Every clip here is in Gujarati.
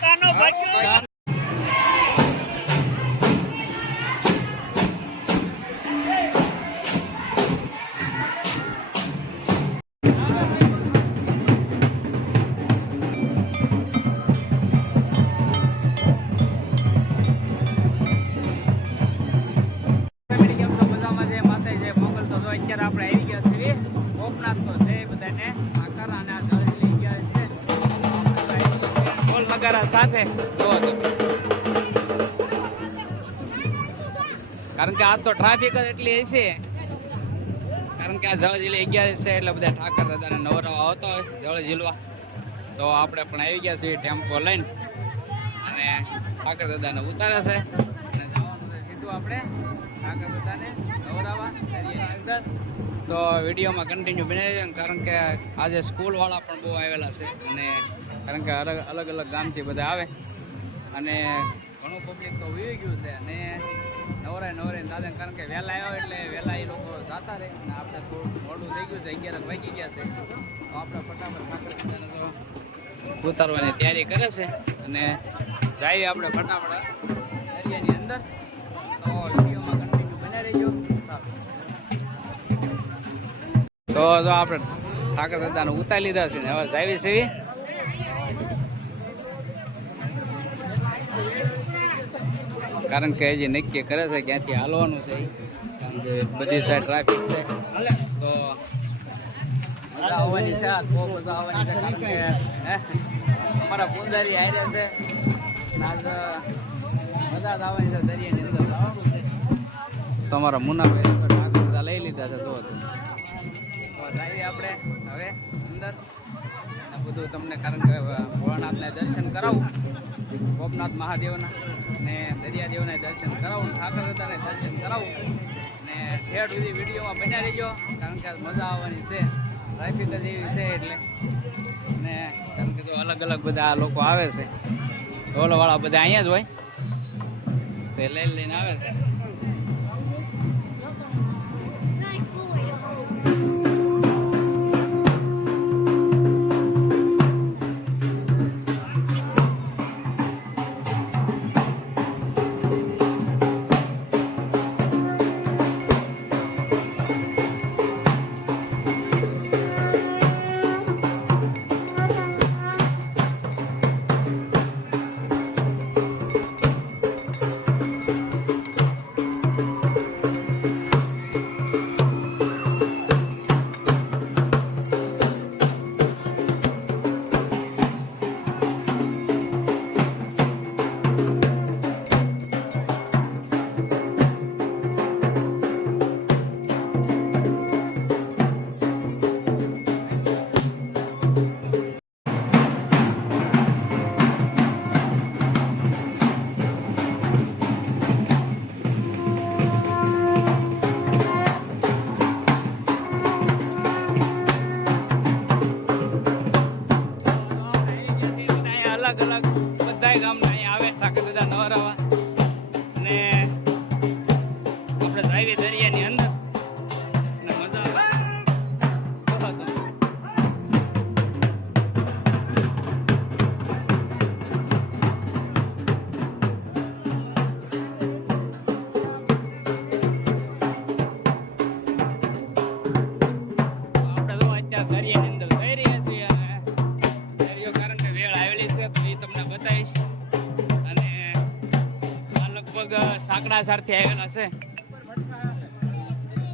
ફેમિલી કારણ કે આજ તો ટ્રાફિક જ એટલી હશે. કારણ કે આ જળ જિલ્લે અગિયાર છે એટલે બધા ઠાકર દાદાને નવરાવા આવતા હોય જળ ઝીલવા. તો આપણે પણ આવી ગયા છીએ ટેમ્પો લઈને. અને ઠાકર દાદાને ઉતારે છે. અને જવાનું સીધું આપણે. ઠાકર દાદાને નવરાવા અંદર. તો વિડીયોમાં કન્ટિન્યુ બની કારણ કે આજે સ્કૂલવાળા પણ બહુ આવેલા છે. અને કારણ કે અલગ અલગ અલગ ગામથી બધા આવે. અને ઘણું પબ્લિક તો વી ગયું છે. અને નવરાય નવરાય દાદા કારણ કે વહેલા આવ્યો એટલે વહેલા એ લોકો જતા રહે. અને આપણે થોડું મોડું થઈ ગયું છે. અગિયાર વાગી ગયા છે. તો આપણે ફટાફટ ઠાકર દાદાને તો ઉતારવાની તૈયારી કરે છે. અને જઈએ આપણે ફટાફટ દરિયાની અંદર. તો વિડીયોમાં કન્ટિન્યુ બન્યા રહીજો. તો જો આપણે ઠાકર દાદાને ઉતારી લીધા છે ને, હવે જાવી છે કારણ કે હજી નક્કી કરે છે ક્યાંથી હાલવાનું છે બધી સાઈડ ટ્રાફિક છે. તો મજા આવવાની છે બહુ મજા આવવાની છે કારણ કે અમારા પૂંજારી હારે છે. આજ મજા જ છે દરિયાની અંદર આવવાનું છે. તમારા મુનાભાઈ તો ઠાકોર લઈ લીધા છે તો જઈએ આપણે હવે, અંદર. બધું તમને કારણ કે ભોળાનાથને દર્શન કરાવું. ગોપનાથ મહાદેવના ને દરિયાદેવના દર્શન કરાવું ઠાકર દાદાને દર્શન કરાવું ને ઠેઠ સુધી વિડીયોમાં બન્યા રહીજો, કારણ કે મજા આવવાની છે. ટ્રાફિક જ એવી છે એટલે. ને કારણ કે જો અલગ અલગ બધા લોકો આવે છે. ઢોલવાળા બધા અહીંયા જ હોય. તો એ લઈ લઈને આવે છે. અહીંયા અલગ સાંકડા સારથી આવેલા છે.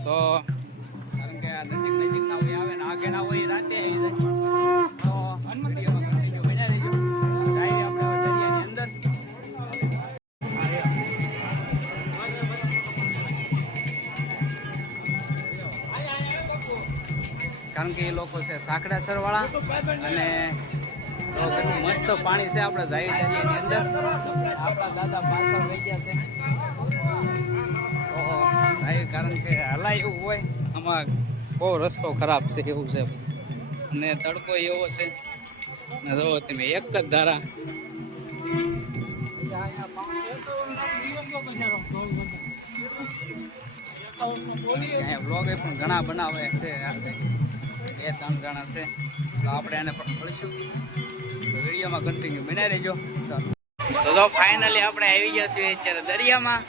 તો કારણ કે નજીકના હોય, આવે ને હોય રાતે કારણ કે એ લોકો છે સાંકડાસરવાળા અને મસ્ત પાણી છે આપણે જાવી દરિયાની અંદર. આપણા દાદા પાછળ વેચ્યા છે. કારણ કે હલાય એવું હોય, આમાં બહુ રસ્તો ખરાબ છે એવું છે. અને તડકો એવો છે. ને જો તમે એક જ ધારા. બ્લોગ પણ ઘણા બનાવે છે બે ત્રણ જણા છે. તો આપણે એને પણ મળીશું. વિડીયોમાં કન્ટિન્યુ બનાવી રહેજો. તો ફાઇનલી આપણે આવી ગયા છીએ અત્યારે દરિયામાં.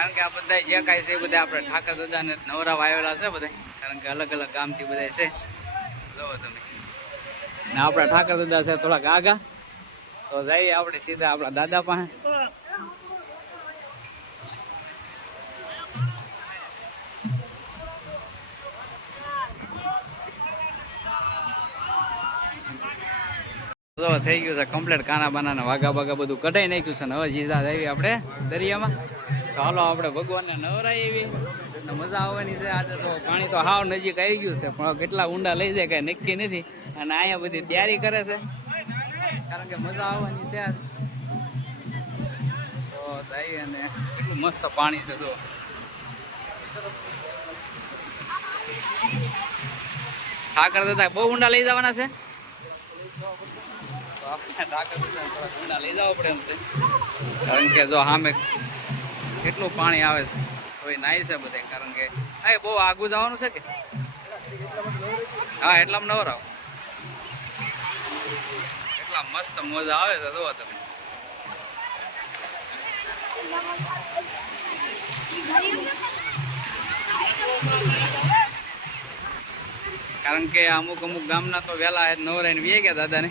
કારણ કે આ બધા જે કાંઈ છે બધા આપણે ઠાકર દાદાને નવરા આવેલા છે બધા કારણ કે અલગ અલગ ગામથી બધા છે. જોવો તમે. ને આપણા ઠાકર દાદા છે થોડાક આગા. તો જઈએ આપણે સીધા આપણા દાદા પાસે. થઈ ગયું છે કમ્પ્લીટ કાના બાના વાઘા બાગા બધું કઢાઈ નાખ્યું છે ને હવે સીધા આવી આપણે દરિયામાં. તો હાલો આપણે ભગવાનને નવરાય એવી મજા આવવાની છે. આજે તો પાણી તો હાવ નજીક આવી ગયું છે, પણ કેટલા ઊંડા લઈ જાય કાંઈ નક્કી નથી. અને અહીંયા બધી તૈયારી કરે છે. કારણ કે મજા આવવાની છે આજ. તો જઈ અને કેટલું મસ્ત પાણી છે તો ઠાકર દાદા બહુ ઊંડા લઈ જવાના છે? ઠાકર ઊંડા લઈ જવા પડે એમ છે. કારણ કે જો સામે કેટલું પાણી આવે છે? એ નાય છે બધે કારણ કે હા બહુ આગું જવાનું છે કે? હા, એટલામાં નવરાવ એટલા મસ્ત મજા આવે છે, જોવો તમે. કારણ કે અમુક અમુક ગામના તો વહેલા નવરાઈને વીએ ગયા દાદાને.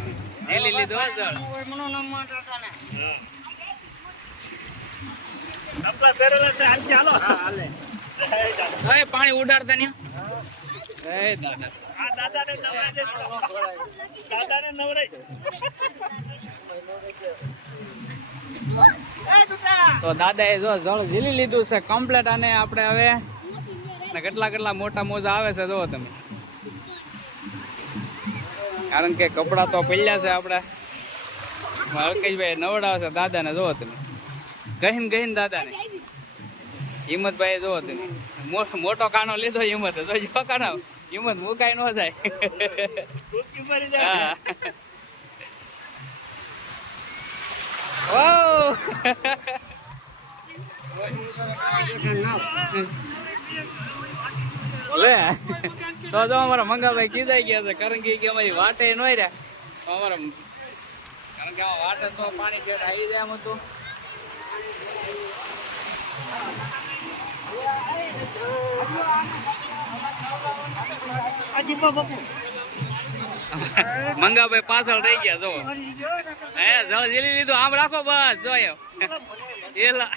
પાણી ઉડાડતા ને એ દાદા. દાદાએ જો જળ ઝીલી લીધું છે કમ્પ્લેટ અને આપણે હવે કેટલા કેટલા મોટા મોજા આવે છે જો તમે. કારણ કે કપડાં તો પડ્યા છે આપણા. અલ્કેશભાઈ નવડાવે છે દાદાને જુઓ તમે. ગહીન ગહીન દાદાને. હિંમતભાઈ જુઓ તમે. મોટો કાનો લીધો હિંમત. જોઈએ કાનો હિંમત મુકાય ન જાય. હા. લે. તો જો અમારા મંગાભાઈ કીધાઈ ગયા છે, કારણ કે અમારી વાટે ન રહ્યા. અમારા કારણ કે વાટે તો પાણી પેટ આવી જાય એમ હતું. મંગાભાઈ પાછળ રહી ગયા જો હે, જળ ઝીલી લીધું. આમ રાખો બસ, જોયો. એલા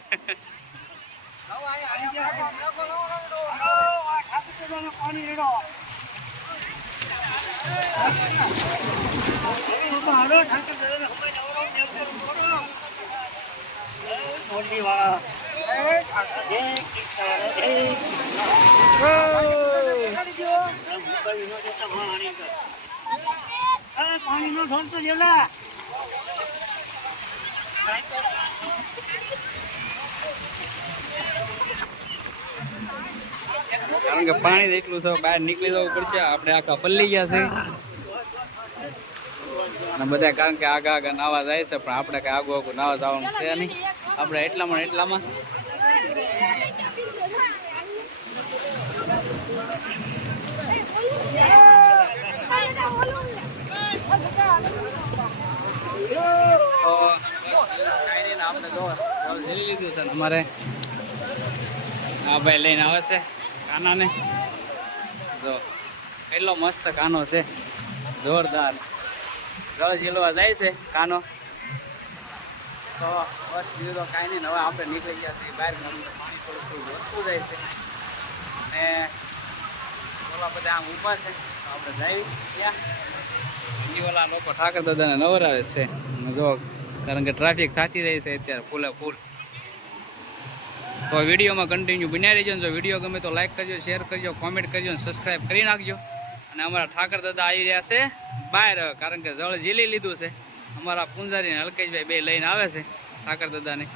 પાણી નો ઢોલતો જેલા. કારણ કે પાણી એટલું છે, બહાર નીકળી જવું પડશે. આપણે આખા પલ્લી ગયા છે અને બધા કારણ કે આગા આગા નાવા જાય છે, પણ આપણે કઈ આગુ આગુ નાવા જવાનું છે નહીં. આપણે એટલામાં એટલામાં. આપણે જો લીધું અમારે. આ ભાઈ લઈને આવે છે. કાનાને. જો, કેટલો મસ્ત કાનો છે. જોરદાર. જળ ઝીલવા જાય છે કાનો. તો બસ બીજું તો કાંઈ નહીં હવે આપણે નીકળી ગયા છીએ બહાર પાણી થોડું થોડું વધતું જાય છે. અને ઓલા બધા આમ ઊભા છે, તો આપણે જઈએ ત્યાં. ઈ ઓલા લોકો ઠાકર દાદાને નવરાવે છે. જો, કારણ કે ટ્રાફિક થતી રહી છે અત્યારે ફૂલે ફૂલ. તો વિડીયોમાં કન્ટિન્યુ બન્યા રહેજો જો વીડિયો ગમે તો લાઈક કરજો શેર કરજો કોમેન્ટ કરજો અને સબસ્ક્રાઈબ કરી નાખજો. અને અમારા ઠાકર દાદા આવી રહ્યા છે બહાર, કારણ કે જળ ઝીલી લીધું છે. અમારા પુંજારી અને હલકેશભાઈ બે લઈને આવે છે, ઠાકર દાદાને.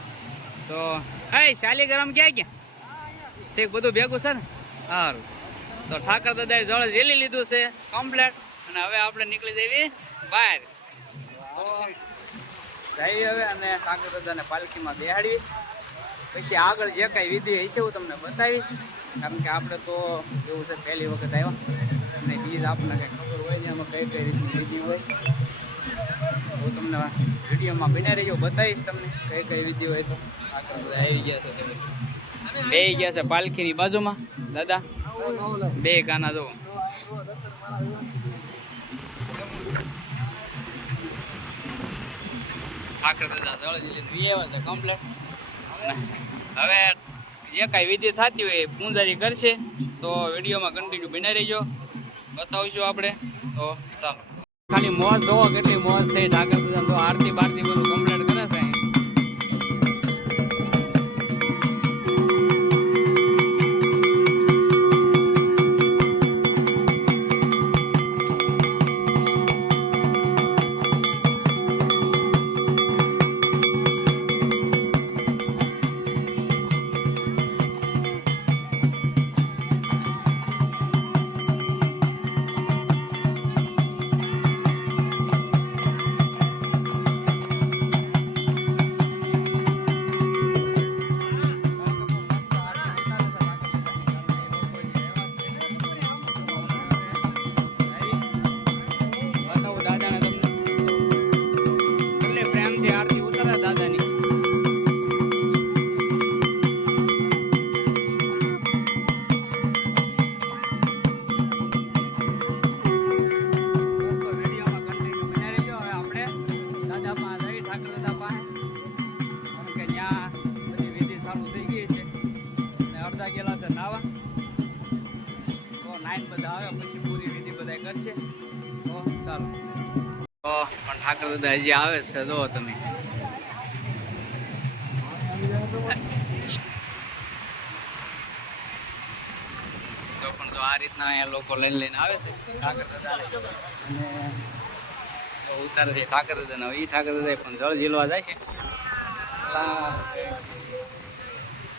તો, હે, શાલીગ્રામ ક્યાં ક્યાં ઠીક બધું ભેગું છે ને? સારું તો ઠાકર દાદાએ જળ ઝીલી લીધું છે કમ્પ્લેટ અને હવે આપણે નીકળી જઈએ બહાર. જઈએ હવે અને ઠાકર દાદાને પાલખીમાં બેહાડીએ. પછી આગળ જે કાંઈ વિધિ હશે હું તમને બતાવીશ. કારણ કે આપણે તો એવું છે, પહેલી વખત આવ્યા. અને બીજ આપણને કંઈ ખબર હોય ને એમાં કઈ કઈ રીતની વિધિ હોય. હું તમને વિડીયોમાં બને રહેજો, બતાવીશ તમને કઈ કઈ વિધિ હોય તો. આવી ગયા છે બે ગયા છે પાલખીની બાજુમાં. દાદા, બે કાના જો ઠાકર દાદા છે કમ્પ્લેટ હવે જે કાંઈ વિધિ થતી હોય પૂંજારી કરશે. તો વિડીયોમાં કન્ટિન્યુ બને રહેજો. બતાવીશું આપણે. તો ચાલો. ખાલી મોજ જોવો કેટલી મોજ છે. દાદા તો આરતી બારતી બધું કરશે? તો પણ દાદા છે આ રીતના અહીંયા લોકો લઈને લઈને આવે છે, ઠાકર દાદાને. અને ઉતારે છે ઠાકર દાદાને એ ઠાકર દાદા પણ જળ ઝીલવા જાય છે.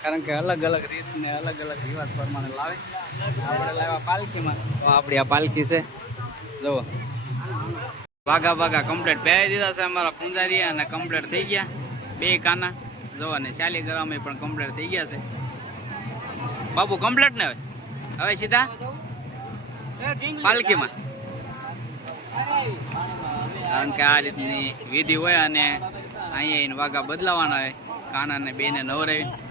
કારણ કે અલગ અલગ રીતને અલગ અલગ રિવાજ પ્રમાણે લાવે. આપણે લાવ્યા પાલખીમાં. તો આપણી આ પાલખી છે. જુઓ. વાઘા વાઘા કમ્પ્લેટ પહેરી દીધા છે અમારા પૂંજારી અને કમ્પ્લેટ થઈ ગયા. બે કાના. જુઓ, અને ચાલી ગ્રામે પણ કમ્પ્લેટ થઈ ગયા છે. બાપુ કમ્પ્લેટ ને હવે? હવે સીધા? પાલખીમાં. કારણ કે આ રીતની વિધિ હોય અને અહીંયા વાઘા બદલાવાના હોય. કાના ને બેને નવરાવી.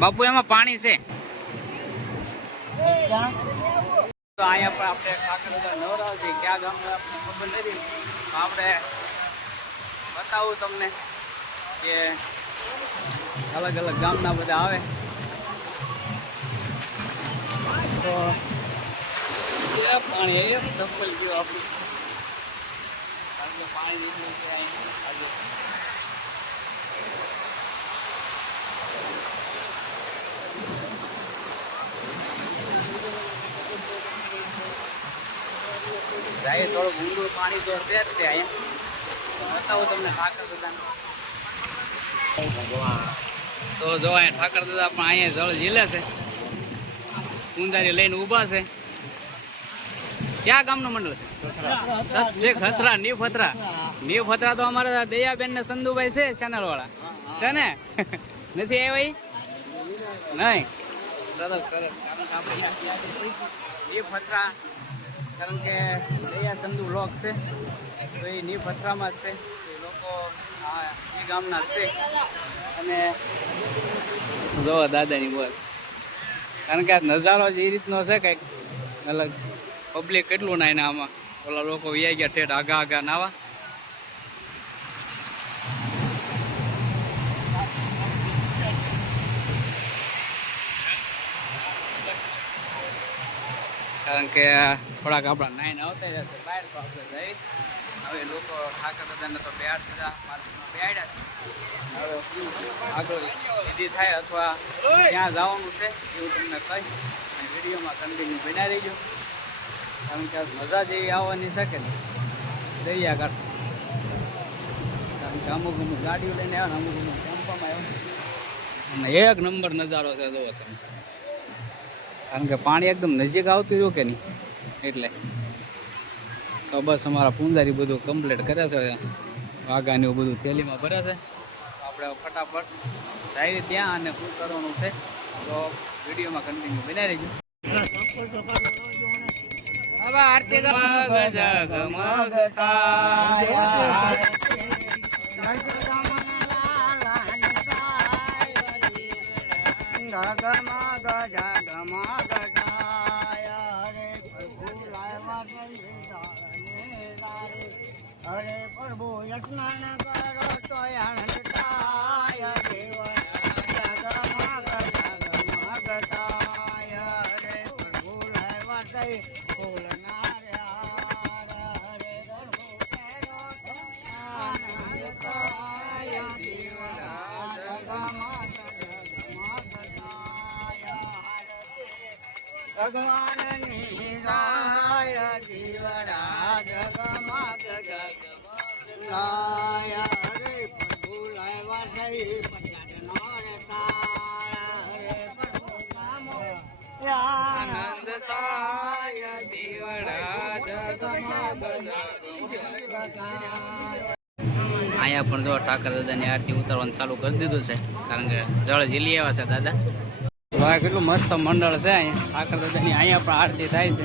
બાપુ એમાં પાણી છે. તો અહીંયા પણ આપણે ઠાકર ન નવરાવ છે, ક્યાં ગામના આપણને ખબર નથી. આપણે બતાવું તમને કે અલગ અલગ ગામના બધા આવે. તો પાણી ચપ્પલ ગયું આપણું. કારણ પાણી નીકળે છે અહીંયા. જાય થોડું ઊંડું પાણી તો છે જ તે અહીંયા બતાવું તમને ઠાકર દાદાને તો જો અહીંયા ઠાકર દાદા પણ અહીંયા જળ ઝીલે છે. કુંજારી લઈને ઊભા છે. ક્યાં ગામનું મંડળ છે? ખતરા નીવ ફતરા નીવ ફતરા તો અમારા દયાબેન ને સંધુભાઈ છે ચેનલ વાળા છે ને? નથી આવ્યા? નહીં. સરસ સરસ. કારણ કે આપણે નીવ ફતરા કારણ કે દયા સંધુ લોક છે. તો એ નીવ પથરામાં છે. એ લોકો આ એ ગામના છે. અને જો દાદાની બસ કારણ કે આ નજારો જ એ રીતનો છે કંઈક અલગ. પબ્લિક કેટલું નાય ને આમાં. ઓલા લોકો વ્યાઈ ગયા ઠેઠ આગા આગા નાવા. કારણ કે થોડાક આપણા નાઈન આવતા જશે બહાર તો આપણે જઈ. હવે લોકો ઠાકર દાદાને તો બેહાડ દીધા માર્કેટમાં બેહાડ્યા હવે આગળ વિધિ થાય અથવા ત્યાં જવાનું છે, એવું તમને કહી અને વિડીયોમાં કન્ટિન્યુ બના રહીજો. કારણ કે મજા જેવી આવવાની શકે ને દરિયા કાંઠ કારણ કે અમુક અમુક ગાડીઓ લઈને આવ્યા અમુક અમુક ટેમ્પામાં આવ્યા અને એક નંબર નજારો છે, જુઓ તમે. કારણ કે પાણી એકદમ નજીક આવતું રહ્યું કે નહીં? એટલે. તો બસ અમારા પૂંજારી બધું કમ્પ્લીટ કરે છે. વાઘાને એવું બધું થેલીમાં ભરે છે. આપણે ફટાફટ જાય ત્યાં અને શું કરવાનું છે? તો વિડીયોમાં કન્ટિન્યુ બનાવી રહીજો હવે આરતી Yakumana. અહીંયા પણ જો ઠાકર દાદાની આરતી ઉતારવાનું ચાલુ કરી દીધું છે, કારણ કે જળ ઝીલી આવ્યા છે દાદા. કેટલું મસ્ત મંડળ છે અહીંયા. ઠાકર દાદાની અહીંયા પણ આરતી થાય છે.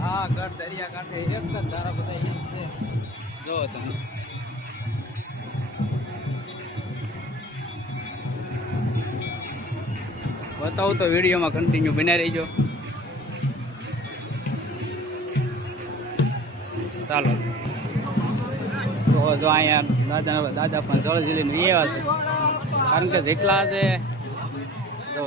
હા, ઘર દરિયા કાંઠે એક બધા છે. જો તમે. બતાવું તો વિડીયોમાં કન્ટિન્યુ બન્યા રહીજો. ચાલો. જો અહીંયા દાદા દાદા પણ જળ જીલીને આવ્યા છે. કારણ કે જેટલા છે જો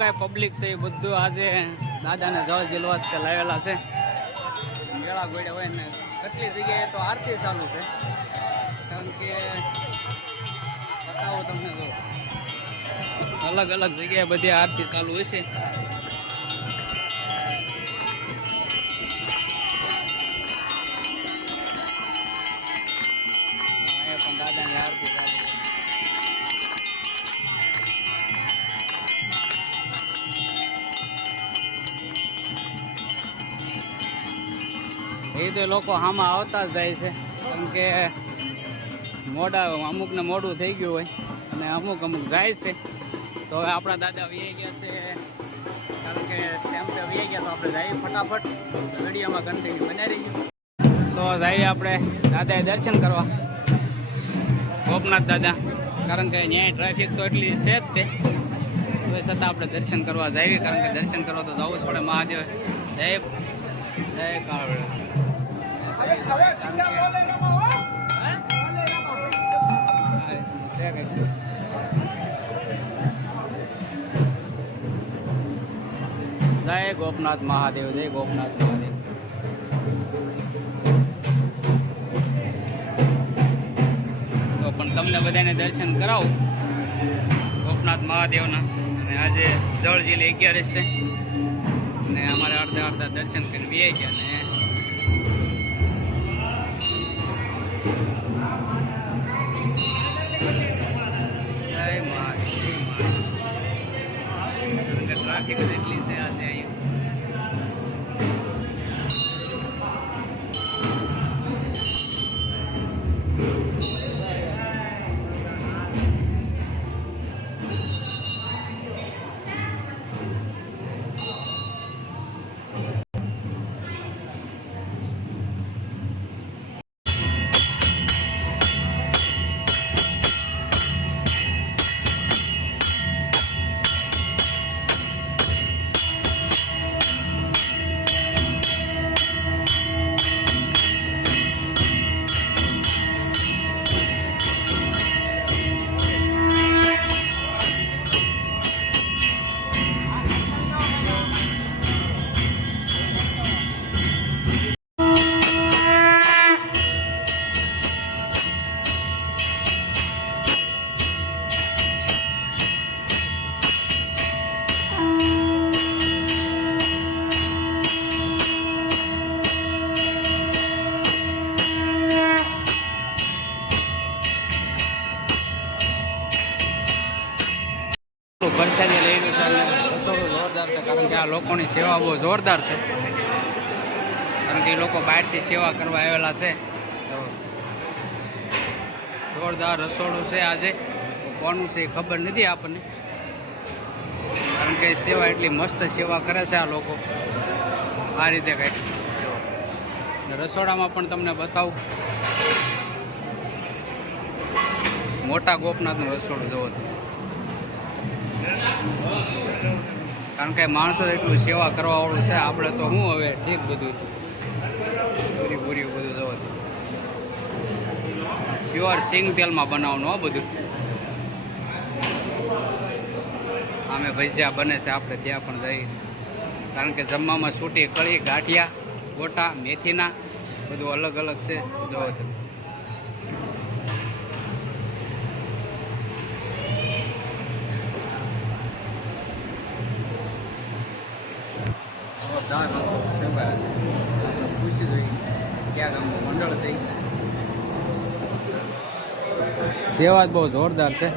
કાંઈ પબ્લિક છે એ બધું આજે દાદાને જળ જીલવા તે લાવેલા છે. મેળા ગોળ્યા હોય ને કેટલી જગ્યાએ તો આરતી ચાલુ છે. કારણ કે બતાવો તમને જો અલગ અલગ જગ્યાએ બધી આરતી ચાલુ હોય અહીંયા તો લોકો આમાં આવતા જ જાય છે. કેમ કે મોડા અમુકને મોડું થઈ ગયું હોય અને અમુક અમુક જાય છે. તો હવે આપણા દાદા વી ગયા છે. કારણ કે તેમ તો વી ગયા તો આપણે જઈએ ફટાફટ. વિડીયોમાં કન્ટિન્યુ બનાવી તો જઈએ આપણે દાદાએ દર્શન કરવા. ગોપનાથ દાદા. કારણ કે ન્યાય ટ્રાફિક તો એટલી છે જ તે. તો છતાં આપણે દર્શન કરવા જઈએ. કારણ કે દર્શન કરવા તો જવું જ પડે. મહાદેવ. જય જય કાળ જય ગોપનાથ મહાદેવ, જય ગોપનાથ મહાદેવ. તો પણ તમને બધાને દર્શન કરાવું. ગોપનાથ મહાદેવના. અને આજે જળ જીલે અગિયારસ છે. અને અમારે અડધા અડધા દર્શન કરીને વે ગયા ને. મહાદેવ ટ્રાફિક જ લોકોની સેવા બહુ જોરદાર છે. કારણ કે એ લોકો બહારથી સેવા કરવા આવેલા છે. તો જોરદાર રસોડું છે આજે. કોનું છે એ ખબર નથી આપણને. કારણ કે સેવા એટલી મસ્ત સેવા કરે છે આ લોકો. આ રીતે કંઈક. રસોડામાં પણ તમને બતાવું. મોટા ગોપનાથનું રસોડું જોવો. કારણ કે માણસો એટલું સેવા કરવા વાળું છે, આપણે તો શું હવે ઠીક બધું પૂરી પૂરી બધું જવું પ્યોર સિંગ તેલમાં બનાવવાનું હો બધું. આમે ભજીયા બને છે, આપણે ત્યાં પણ જઈએ. કારણ કે જમવામાં સૂટી કળી, ગાંઠિયા, ગોટા, મેથીના, બધું અલગ અલગ છે. જોવો તમે જોરદાર સેવા છે. આપણે પૂછી જોઈએ ક્યાં ગામનું મંડળ છે. સેવા બહુ જોરદાર છે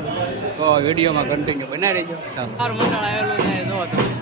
તો વિડીયોમાં કન્ટિન્યુ બનાવી રહીજો સારું મંડળ આવેલું છે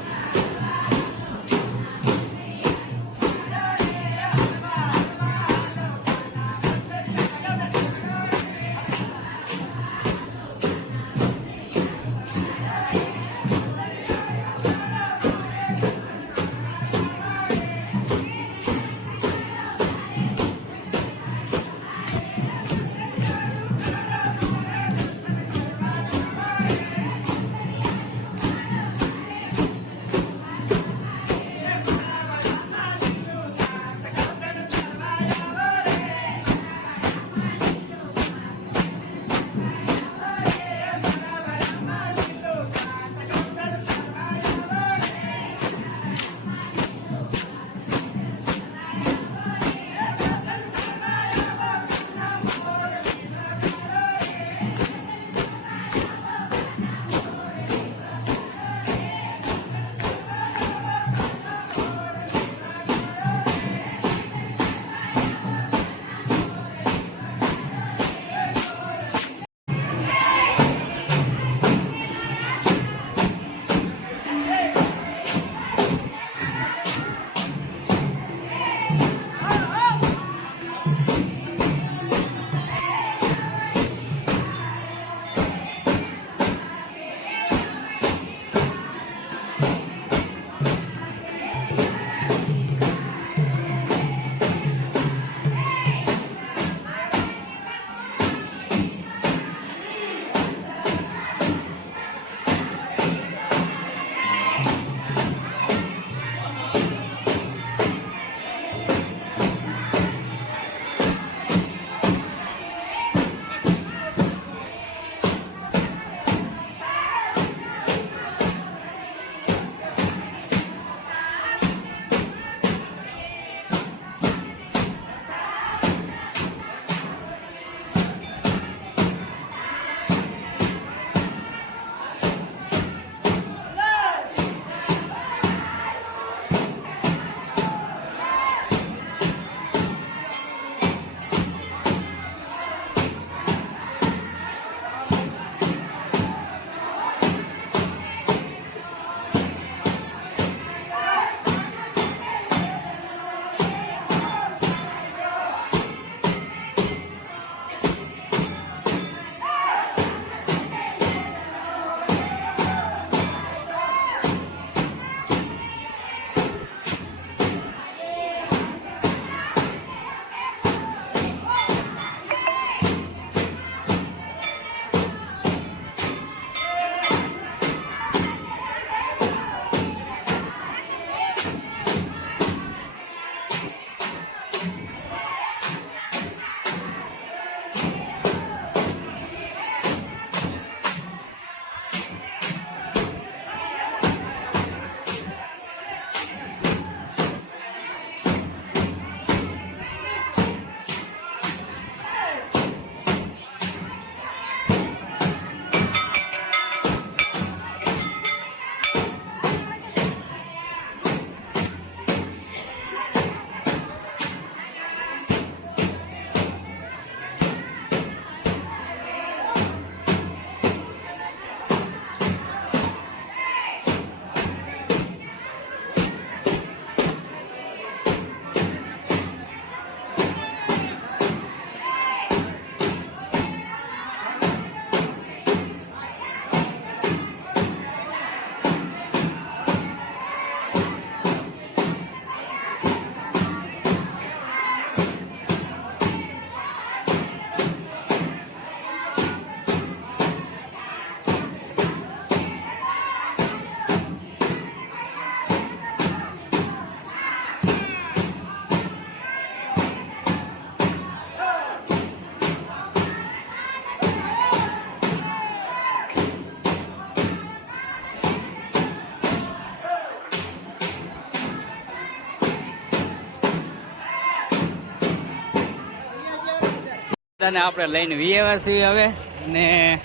દાદાને આપણે લઈને વીએવા છીએ હવે. ને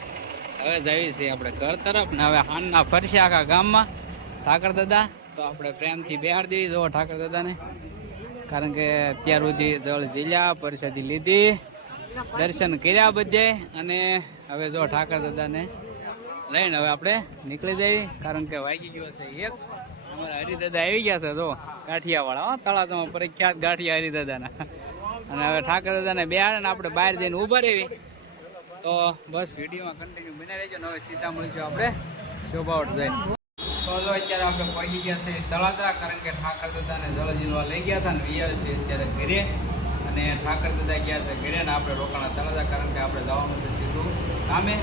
હવે જઈએ છીએ આપણે ઘર તરફ. ને હવે હાનના ફરશે આખા ગામમાં. ઠાકર દાદા, તો આપણે પ્રેમથી બેહાડ દેવી જો ઠાકર દાદાને. કારણ કે અત્યાર સુધી જળ ઝીલ્યા પરિસ્થિતિ લીધી. દર્શન કર્યા બધે. અને હવે જો ઠાકર દાદાને લઈને હવે આપણે નીકળી જઈએ. કારણ કે વાગી ગયો છે એક. અમારા હરિદાદા આવી ગયા છે જો ગાંઠિયાવાળા, હો. તળાજામાં પ્રખ્યાત ગાંઠિયા હરિદાદાના. અને હવે ઠાકર દાદાને બેહાડે ને આપણે બહાર જઈને ઊભા રહેવી. તો બસ વિડીયોમાં કન્ટિન્યુ બની રહેજો ને હવે સીધા મળીશું આપણે શોભાવટ જઈને તો જો અત્યારે આપણે પહોંચી ગયા છે તળાદરા કારણ કે ઠાકર દાદાને જળ જીલવા લઈ ગયા હતા ને વિયાર છે અત્યારે ઘરે. અને ઠાકર દાદા ગયા છે ઘરે ને આપણે રોકાણા તળાદરા કારણ કે આપણે જવાનું છે સીધું કામે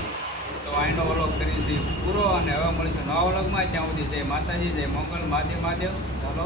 તો આઈનો વલોગ કરીએ છીએ પૂરો, અને હવે મળીશું નવા વલોગમાં. ત્યાં સુધી જય માતાજી, જય મંગલ, મહાદેવ મહાદેવ. ચાલો.